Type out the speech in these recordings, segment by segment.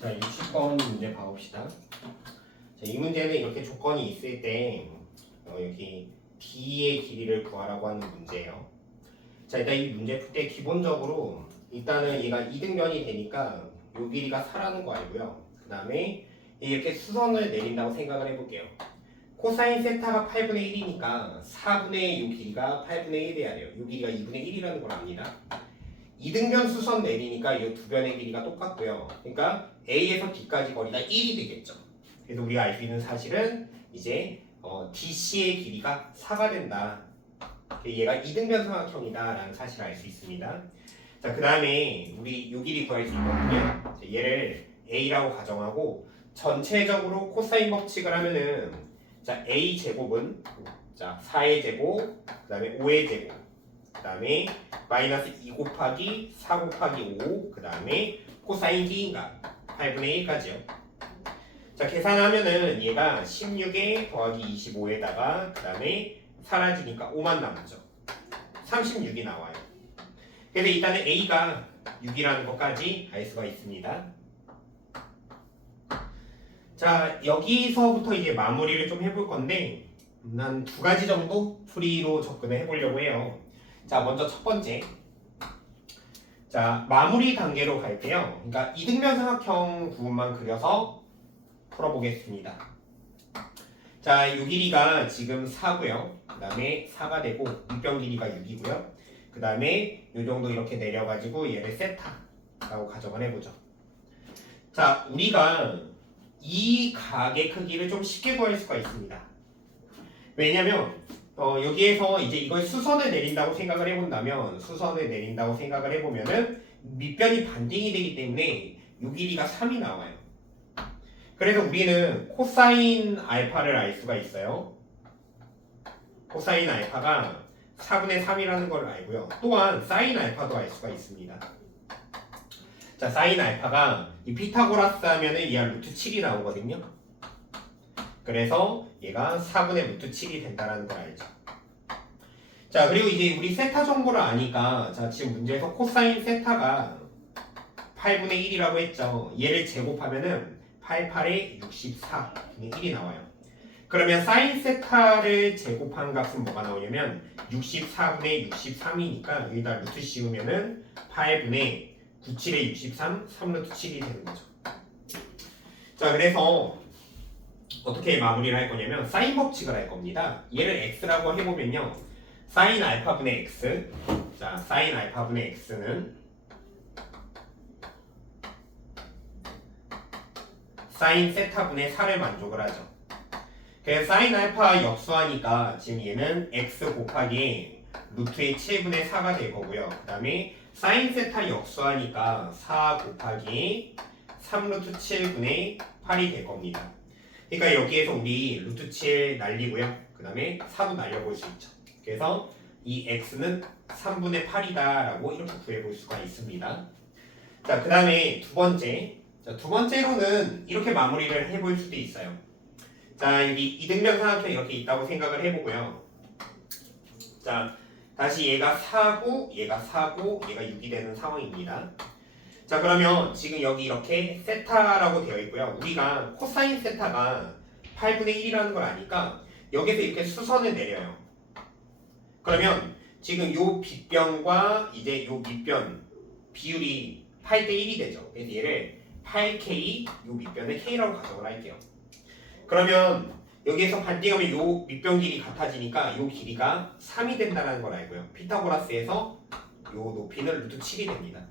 자, 60번 문제 봐봅시다. 자, 이 문제는 이렇게 조건이 있을 때 여기 D의 길이를 구하라고 하는 문제예요. 자, 일단 이 문제 풀 때 기본적으로 일단은 얘가 이등변이 되니까 요 길이가 4라는 거 알고요. 그 다음에 이렇게 수선을 내린다고 생각을 해볼게요. 코사인 세타가 8분의 1이니까 4분의 요 길이가 8분의 1 돼야 돼요. 요 길이가 2분의 1이라는 걸 압니다. 이등변 수선 내리니까 이 두 변의 길이가 똑같고요. 그러니까 A에서 D까지 거리가 1이 되겠죠. 그래서 우리가 알 수 있는 사실은 이제 DC의 길이가 4가 된다. 얘가 이등변 삼각형이다 라는 사실을 알 수 있습니다. 자, 그 다음에 우리 요 길이 구할 수 있거든요. 얘를 A라고 가정하고 전체적으로 코사인 법칙을 하면은 자, A 제곱은 자 4의 제곱, 그 다음에 5의 제곱, 그 다음에 마이너스 2 곱하기 4 곱하기 5, 그 다음에 코사인 D인가 8분의 1까지요. 자, 계산하면은 얘가 16에 더하기 25에다가 그 다음에 사라지니까 5만 남죠. 36이 나와요. 그래서 일단은 A가 6이라는 것까지 알 수가 있습니다. 자, 여기서부터 이제 마무리를 좀 해볼 건데 한 두 가지 정도 풀이로 접근을 해보려고 해요. 자, 먼저 첫 번째. 자, 마무리 단계로 갈게요. 그러니까 이등변 삼각형 부분만 그려서 풀어보겠습니다. 자, 이 길이가 지금 4고요. 그 다음에 4가 되고 밑변 길이가 6이고요. 그 다음에 이 정도 이렇게 내려가지고 얘를 세타라고 가정을 해보죠. 자, 우리가 이 각의 크기를 좀 쉽게 구할 수가 있습니다. 왜냐면 여기에서 이제 이걸 수선을 내린다고 생각을 해보면은 밑변이 반등이 되기 때문에 이 길이가 3이 나와요. 그래서 우리는 코사인 알파를 알 수가 있어요. 코사인 알파가 4분의 3이라는 걸 알고요. 또한 사인 알파도 알 수가 있습니다. 자, 사인 알파가 이 피타고라스 하면은 얘가 루트 7이 나오거든요. 그래서 얘가 4분의 루트 7이 된다는 걸 알죠. 자, 그리고 이제 우리 세타 정보를 아니까 자, 지금 문제에서 코사인 세타가 8분의 1이라고 했죠. 얘를 제곱하면은 88에 64분의 1이 나와요. 그러면 사인 세타를 제곱한 값은 뭐가 나오냐면 64분의 63이니까 여기다 루트 씌우면은 8분의 97에 63, 3루트 7이 되는 거죠. 자, 그래서 어떻게 마무리를 할 거냐면 사인 법칙을 할 겁니다. 얘를 x라고 해보면요. 사인 알파분의 x. 자, 사인 알파분의 x는 사인 세타분의 4를 만족을 하죠. 그래서 사인 알파 역수하니까 지금 얘는 x 곱하기 루트의 7분의 4가 될 거고요. 그 다음에 사인 세타 역수하니까 4 곱하기 3루트 7분의 8이 될 겁니다. 그러니까 여기에서 우리 루트 7 날리고요. 그 다음에 4도 날려볼 수 있죠. 그래서 이 x는 3분의 8이다 라고 이렇게 구해볼 수가 있습니다. 자, 그 다음에 두 번째. 자, 두 번째로는 이렇게 마무리를 해볼 수도 있어요. 자, 여기 이등변 삼각형 이렇게 있다고 생각을 해보고요. 자, 다시 얘가 4고 얘가 4고 얘가 6이 되는 상황입니다. 자, 그러면 지금 여기 이렇게 세타라고 되어 있고요. 우리가 코사인 세타가 8분의 1이라는 걸 아니까 여기서 이렇게 수선을 내려요. 그러면 지금 요 빗변과 이제 요 밑변 비율이 8대 1이 되죠. 그래서 얘를 8K, 요 밑변을 K라고 가정을 할게요. 그러면 여기에서 반띵하면 요 밑변 길이 같아지니까 요 길이가 3이 된다는 걸 알고요. 피타고라스에서 요 높이는 루트 7이 됩니다.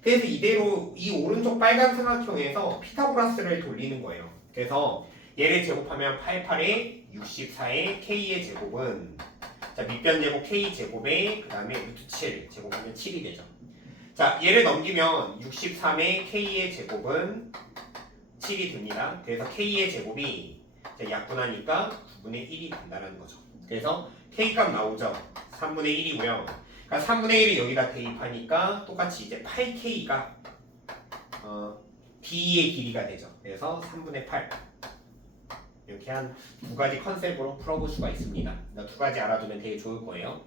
그래서 이대로 이 오른쪽 빨간 삼각형에서 피타고라스를 돌리는 거예요. 그래서 얘를 제곱하면 88에 64의 K의 제곱은 자, 밑변 제곱 K 제곱에 그 다음에 루트 7 제곱하면 7이 되죠. 자, 얘를 넘기면 63의 K의 제곱은 7이 됩니다. 그래서 K의 제곱이 약분하니까 9분의 1이 된다는 거죠. 그래서 K값 나오죠. 3분의 1이고요. 그러니까 3분의 1을 여기다 대입하니까 똑같이 이제 8K가 D의 길이가 되죠. 그래서 3분의 8 이렇게 한 두 가지 컨셉으로 풀어볼 수가 있습니다. 두 가지 알아두면 되게 좋을 거예요.